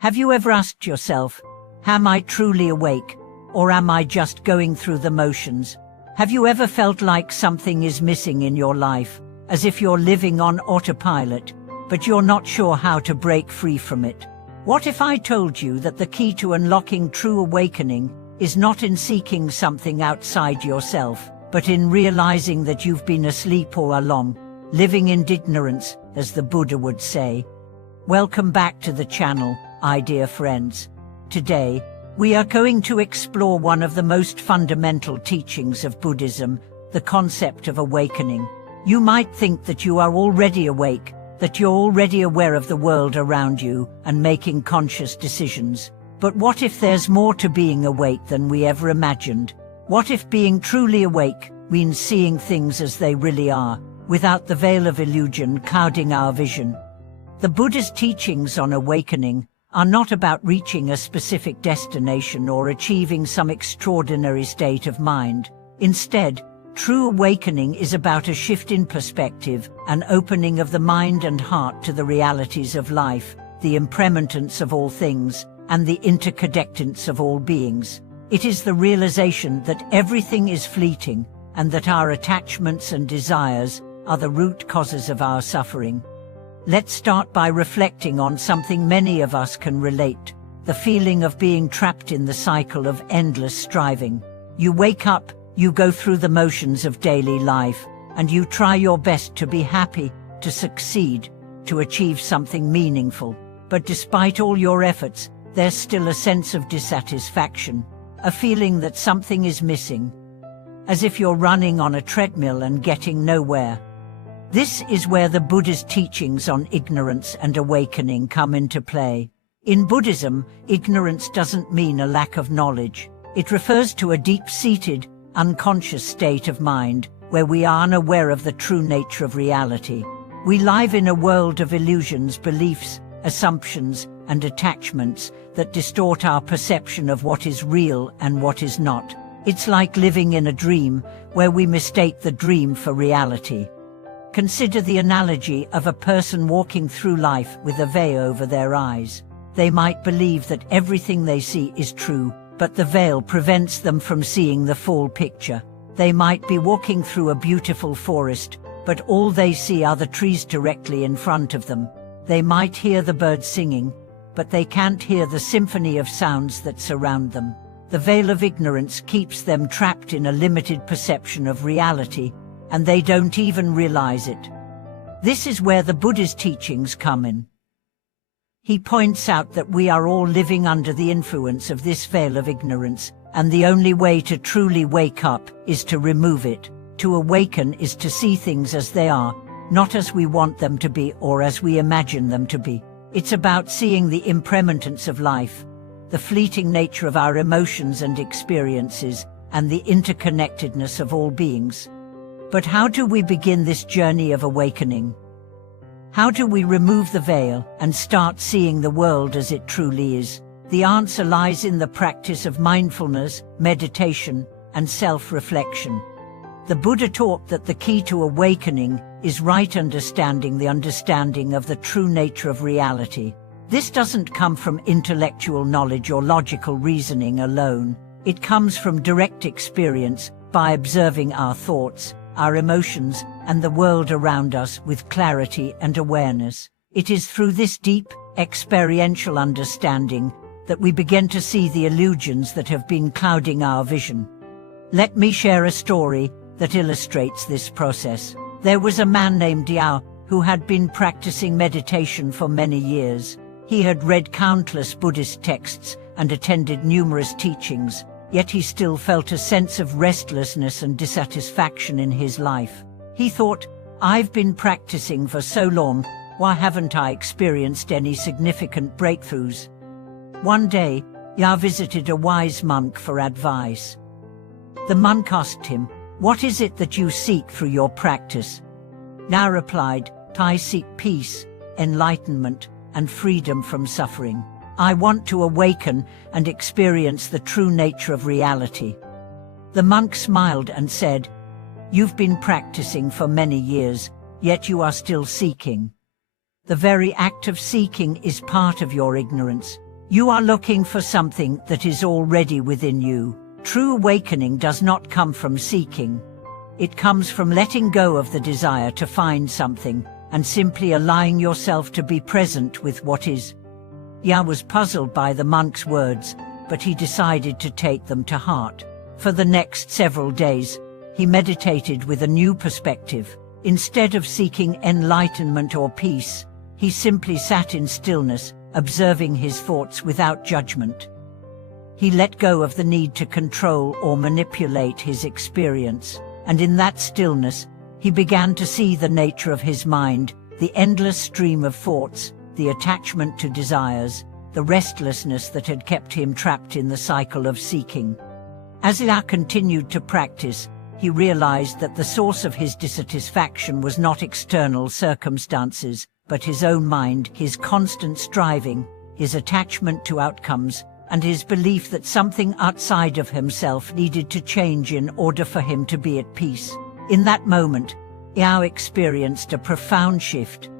Have you ever asked yourself, am I truly awake, or am I just going through the motions? Have you ever felt like something is missing in your life, as if you're living on autopilot, but you're not sure how to break free from it? What if I told you that the key to unlocking true awakening is not in seeking something outside yourself, but in realizing that you've been asleep all along, living in ignorance, as the Buddha would say? Welcome back to the channel, dear friends. Today, we are going to explore one of the most fundamental teachings of Buddhism, the concept of awakening. You might think that you are already awake, that you're already aware of the world around you and making conscious decisions. But what if there's more to being awake than we ever imagined? What if being truly awake means seeing things as they really are, without the veil of illusion clouding our vision? The Buddha's teachings on awakening are not about reaching a specific destination or achieving some extraordinary state of mind. Instead, true awakening is about a shift in perspective, an opening of the mind and heart to the realities of life, the impermanence of all things, and the interconnectedness of all beings. It is the realization that everything is fleeting, and that our attachments and desires are the root causes of our suffering. Let's start by reflecting on something many of us can relate: the feeling of being trapped in the cycle of endless striving. You wake up, you go through the motions of daily life, and you try your best to be happy, to succeed, to achieve something meaningful. But despite all your efforts, there's still a sense of dissatisfaction, a feeling that something is missing, as if you're running on a treadmill and getting nowhere. This is where the Buddha's teachings on ignorance and awakening come into play. In Buddhism, ignorance doesn't mean a lack of knowledge. It refers to a deep-seated, unconscious state of mind where we are unaware of the true nature of reality. We live in a world of illusions, beliefs, assumptions, and attachments that distort our perception of what is real and what is not. It's like living in a dream where we mistake the dream for reality. Consider the analogy of a person walking through life with a veil over their eyes. They might believe that everything they see is true, but the veil prevents them from seeing the full picture. They might be walking through a beautiful forest, but all they see are the trees directly in front of them. They might hear the birds singing, but they can't hear the symphony of sounds that surround them. The veil of ignorance keeps them trapped in a limited perception of reality, and they don't even realize it. This is where the Buddha's teachings come in. He points out that we are all living under the influence of this veil of ignorance, and the only way to truly wake up is to remove it. To awaken is to see things as they are, not as we want them to be or as we imagine them to be. It's about seeing the impermanence of life, the fleeting nature of our emotions and experiences, and the interconnectedness of all beings. But how do we begin this journey of awakening? How do we remove the veil and start seeing the world as it truly is? The answer lies in the practice of mindfulness, meditation, and self-reflection. The Buddha taught that the key to awakening is right understanding, the understanding of the true nature of reality. This doesn't come from intellectual knowledge or logical reasoning alone. It comes from direct experience, by observing our thoughts, our emotions, and the world around us with clarity and awareness. It is through this deep, experiential understanding that we begin to see the illusions that have been clouding our vision. Let me share a story that illustrates this process. There was a man named Yao who had been practicing meditation for many years. He had read countless Buddhist texts and attended numerous teachings, yet he still felt a sense of restlessness and dissatisfaction in his life. He thought, I've been practicing for so long, why haven't I experienced any significant breakthroughs? One day, Yao visited a wise monk for advice. The monk asked him, what is it that you seek through your practice? Yao replied, I seek peace, enlightenment, and freedom from suffering. I want to awaken and experience the true nature of reality. The monk smiled and said, You've been practicing for many years, yet you are still seeking. The very act of seeking is part of your ignorance. You are looking for something that is already within you. True awakening does not come from seeking. It comes from letting go of the desire to find something and simply allowing yourself to be present with what is. Ya was puzzled by the monk's words, but he decided to take them to heart. For the next several days, he meditated with a new perspective. Instead of seeking enlightenment or peace, he simply sat in stillness, observing his thoughts without judgment. He let go of the need to control or manipulate his experience, and in that stillness, he began to see the nature of his mind, the endless stream of thoughts, the attachment to desires, the restlessness that had kept him trapped in the cycle of seeking. As Ila continued to practice, he realized that the source of his dissatisfaction was not external circumstances, but his own mind, his constant striving, his attachment to outcomes, and his belief that something outside of himself needed to change in order for him to be at peace. In that moment, Yao experienced a profound shift.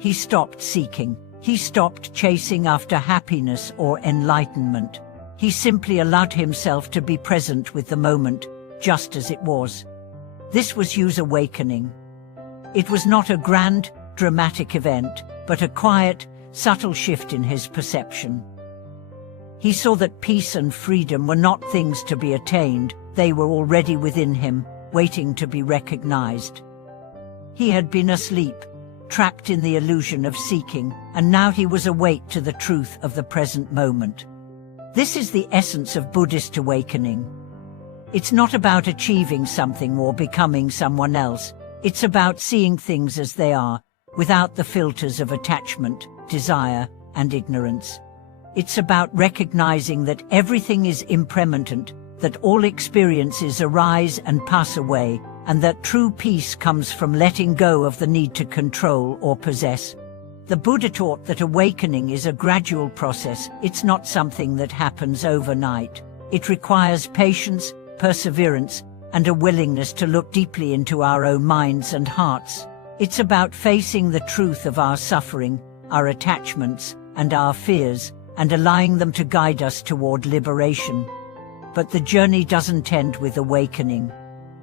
He stopped seeking. He stopped chasing after happiness or enlightenment. He simply allowed himself to be present with the moment, just as it was. This was Yu's awakening. It was not a grand, dramatic event, but a quiet, subtle shift in his perception. He saw that peace and freedom were not things to be attained, they were already within him, waiting to be recognized. He had been asleep, trapped in the illusion of seeking, and now he was awake to the truth of the present moment. This is the essence of Buddhist awakening. It's not about achieving something or becoming someone else. It's about seeing things as they are, without the filters of attachment, desire, and ignorance. It's about recognizing that everything is impermanent, that all experiences arise and pass away, and that true peace comes from letting go of the need to control or possess. The Buddha taught that awakening is a gradual process. It's not something that happens overnight. It requires patience, perseverance, and a willingness to look deeply into our own minds and hearts. It's about facing the truth of our suffering, our attachments, and our fears, and allowing them to guide us toward liberation. But the journey doesn't end with awakening.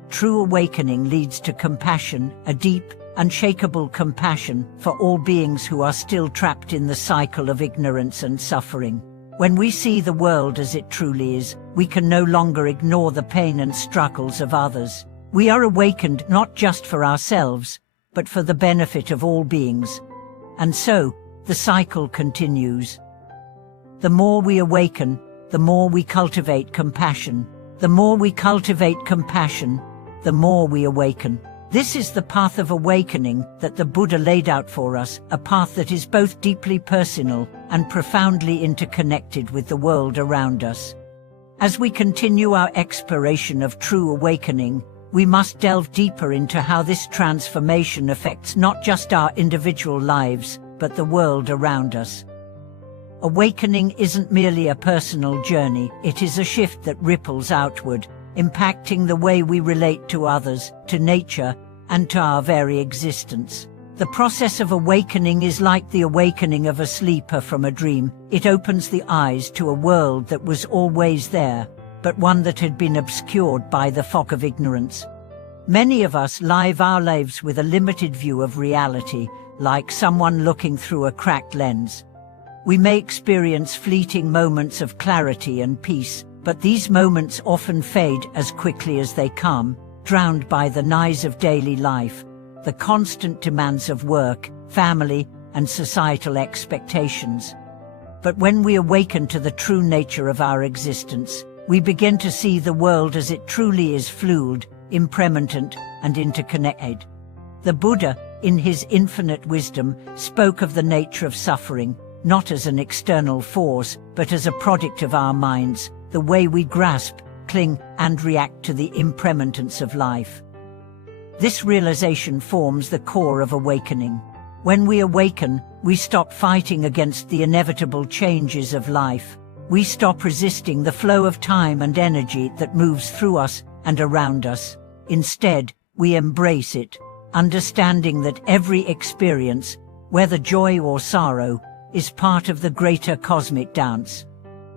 True awakening leads to compassion, a deep, unshakable compassion for all beings who are still trapped in the cycle of ignorance and suffering. When we see the world as it truly is, we can no longer ignore the pain and struggles of others. We are awakened not just for ourselves, but for the benefit of all beings. And so, the cycle continues. The more we awaken, the more we cultivate compassion. The more we cultivate compassion, the more we awaken. This is the path of awakening that the Buddha laid out for us, a path that is both deeply personal and profoundly interconnected with the world around us. As we continue our exploration of true awakening, we must delve deeper into how this transformation affects not just our individual lives, but the world around us. Awakening isn't merely a personal journey, it is a shift that ripples outward, impacting the way we relate to others, to nature, and to our very existence. The process of awakening is like the awakening of a sleeper from a dream. It opens the eyes to a world that was always there, but one that had been obscured by the fog of ignorance. Many of us live our lives with a limited view of reality, like someone looking through a cracked lens. We may experience fleeting moments of clarity and peace, but these moments often fade as quickly as they come, drowned by the noise of daily life, the constant demands of work, family, and societal expectations. But when we awaken to the true nature of our existence, we begin to see the world as it truly is: fluid, impermanent, and interconnected. The Buddha, in his infinite wisdom, spoke of the nature of suffering, not as an external force, but as a product of our minds, the way we grasp, cling, and react to the impermanence of life. This realization forms the core of awakening. When we awaken, we stop fighting against the inevitable changes of life. We stop resisting the flow of time and energy that moves through us and around us. Instead, we embrace it, understanding that every experience, whether joy or sorrow, is part of the greater cosmic dance.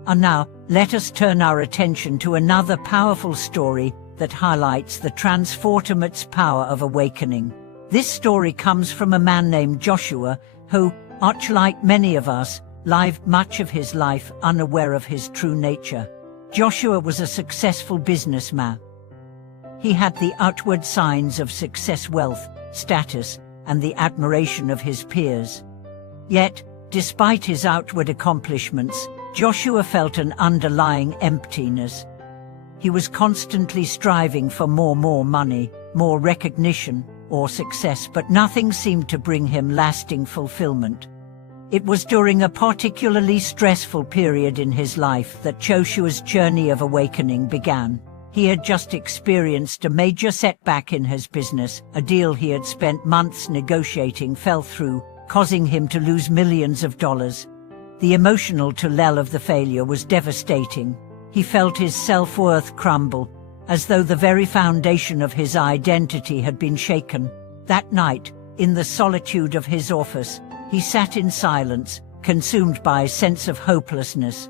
And now, let us turn our attention to another powerful story that highlights the transformative power of awakening. This story comes from a man named Joshua, who, much like many of us, lived much of his life unaware of his true nature. Joshua was a successful businessman. He had the outward signs of success, wealth, status, and the admiration of his peers. Yet, despite his outward accomplishments, Joshua felt an underlying emptiness. He was constantly striving for more money, more recognition, or success, but nothing seemed to bring him lasting fulfillment. It was during a particularly stressful period in his life that Joshua's journey of awakening began. He had just experienced a major setback in his business. A deal he had spent months negotiating fell through, causing him to lose millions of dollars. The emotional toll of the failure was devastating. He felt his self-worth crumble, as though the very foundation of his identity had been shaken. That night, in the solitude of his office, he sat in silence, consumed by a sense of hopelessness.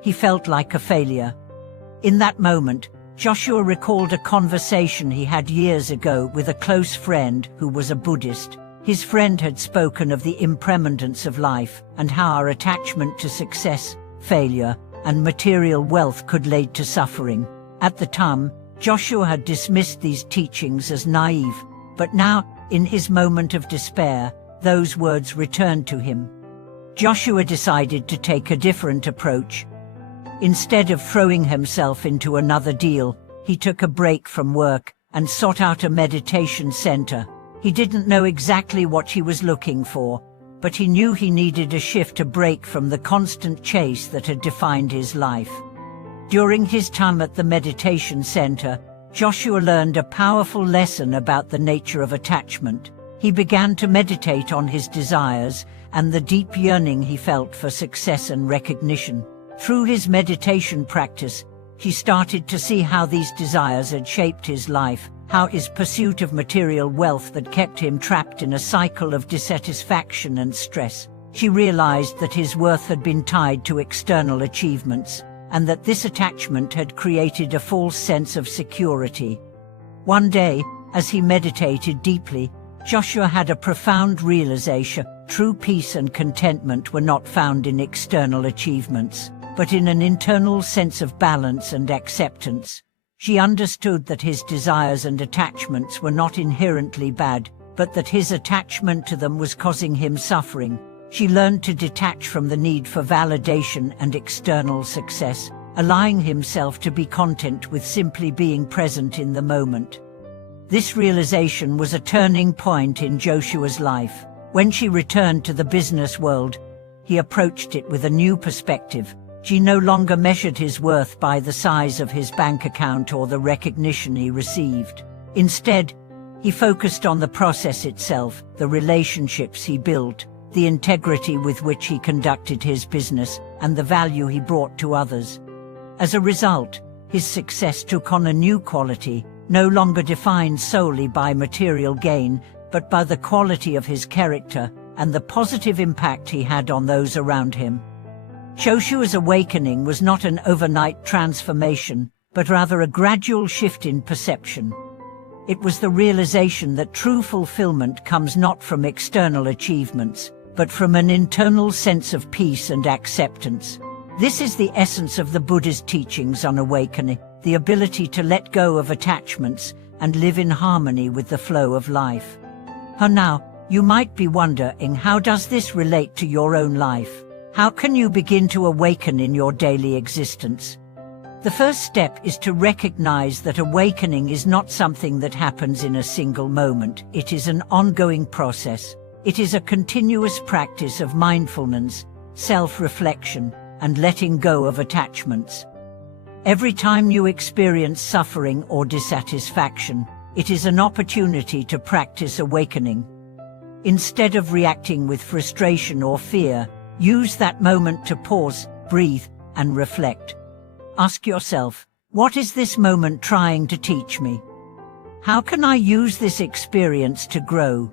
He felt like a failure. In that moment, Joshua recalled a conversation he had years ago with a close friend who was a Buddhist. His friend had spoken of the impermanence of life and how our attachment to success, failure, and material wealth could lead to suffering. At the time, Joshua had dismissed these teachings as naive, but now, in his moment of despair, those words returned to him. Joshua decided to take a different approach. Instead of throwing himself into another deal, he took a break from work and sought out a meditation center. He didn't know exactly what he was looking for, but he knew he needed a shift, a break from the constant chase that had defined his life. During his time at the meditation center, Joshua learned a powerful lesson about the nature of attachment. He began to meditate on his desires and the deep yearning he felt for success and recognition. Through his meditation practice, he started to see how these desires had shaped his life, how his pursuit of material wealth had kept him trapped in a cycle of dissatisfaction and stress. He realized that his worth had been tied to external achievements, and that this attachment had created a false sense of security. One day, as he meditated deeply, Joshua had a profound realization. True peace and contentment were not found in external achievements, but in an internal sense of balance and acceptance. She understood that his desires and attachments were not inherently bad, but that his attachment to them was causing him suffering. She learned to detach from the need for validation and external success, allowing himself to be content with simply being present in the moment. This realization was a turning point in Joshua's life. When she returned to the business world, he approached it with a new perspective. She no longer measured his worth by the size of his bank account or the recognition he received. Instead, he focused on the process itself, the relationships he built, the integrity with which he conducted his business, and the value he brought to others. As a result, his success took on a new quality, no longer defined solely by material gain, but by the quality of his character and the positive impact he had on those around him. Joshua's awakening was not an overnight transformation, but rather a gradual shift in perception. It was the realization that true fulfillment comes not from external achievements, but from an internal sense of peace and acceptance. This is the essence of the Buddha's teachings on awakening, the ability to let go of attachments and live in harmony with the flow of life. And now, you might be wondering, how does this relate to your own life? How can you begin to awaken in your daily existence? The first step is to recognize that awakening is not something that happens in a single moment. It is an ongoing process. It is a continuous practice of mindfulness, self-reflection, and letting go of attachments. Every time you experience suffering or dissatisfaction, it is an opportunity to practice awakening. Instead of reacting with frustration or fear, use that moment to pause, breathe, and reflect. Ask yourself, what is this moment trying to teach me? How can I use this experience to grow?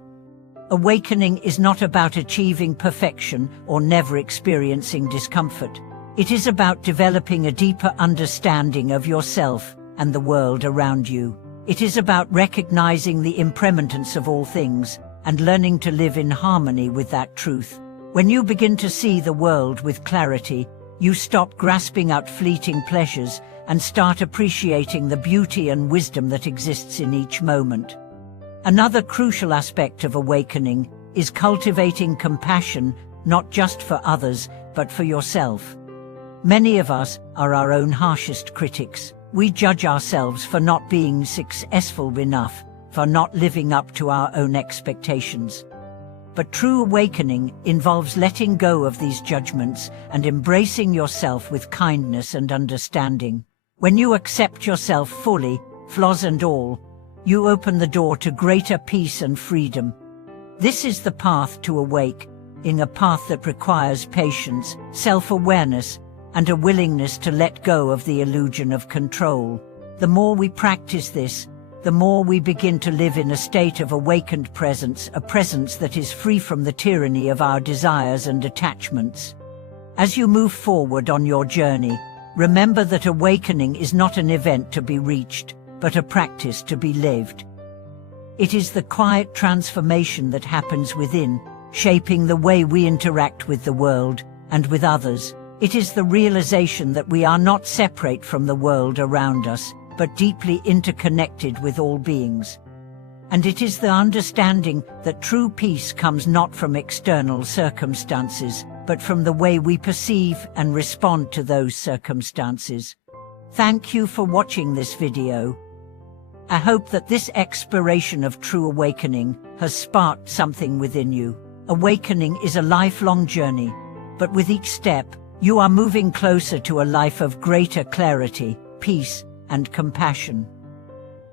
Awakening is not about achieving perfection or never experiencing discomfort. It is about developing a deeper understanding of yourself and the world around you. It is about recognizing the impermanence of all things and learning to live in harmony with that truth. When you begin to see the world with clarity, you stop grasping at fleeting pleasures and start appreciating the beauty and wisdom that exists in each moment. Another crucial aspect of awakening is cultivating compassion, not just for others, but for yourself. Many of us are our own harshest critics. We judge ourselves for not being successful enough, for not living up to our own expectations. But true awakening involves letting go of these judgments and embracing yourself with kindness and understanding. When you accept yourself fully, flaws and all, you open the door to greater peace and freedom. This is the path to awakening, a path that requires patience, self-awareness, and a willingness to let go of the illusion of control. The more we practice this, the more we begin to live in a state of awakened presence, a presence that is free from the tyranny of our desires and attachments. As you move forward on your journey, remember that awakening is not an event to be reached, but a practice to be lived. It is the quiet transformation that happens within, shaping the way we interact with the world and with others. It is the realization that we are not separate from the world around us, but deeply interconnected with all beings. And it is the understanding that true peace comes not from external circumstances, but from the way we perceive and respond to those circumstances. Thank you for watching this video. I hope that this exploration of true awakening has sparked something within you. Awakening is a lifelong journey, but with each step, you are moving closer to a life of greater clarity, peace, and compassion.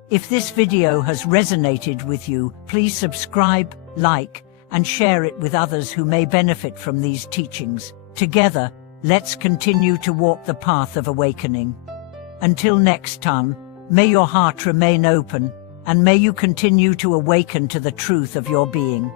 If this video has resonated with you, please subscribe, like, and share it with others who may benefit from these teachings. Together, let's continue to walk the path of awakening. Until next time, may your heart remain open, and may you continue to awaken to the truth of your being.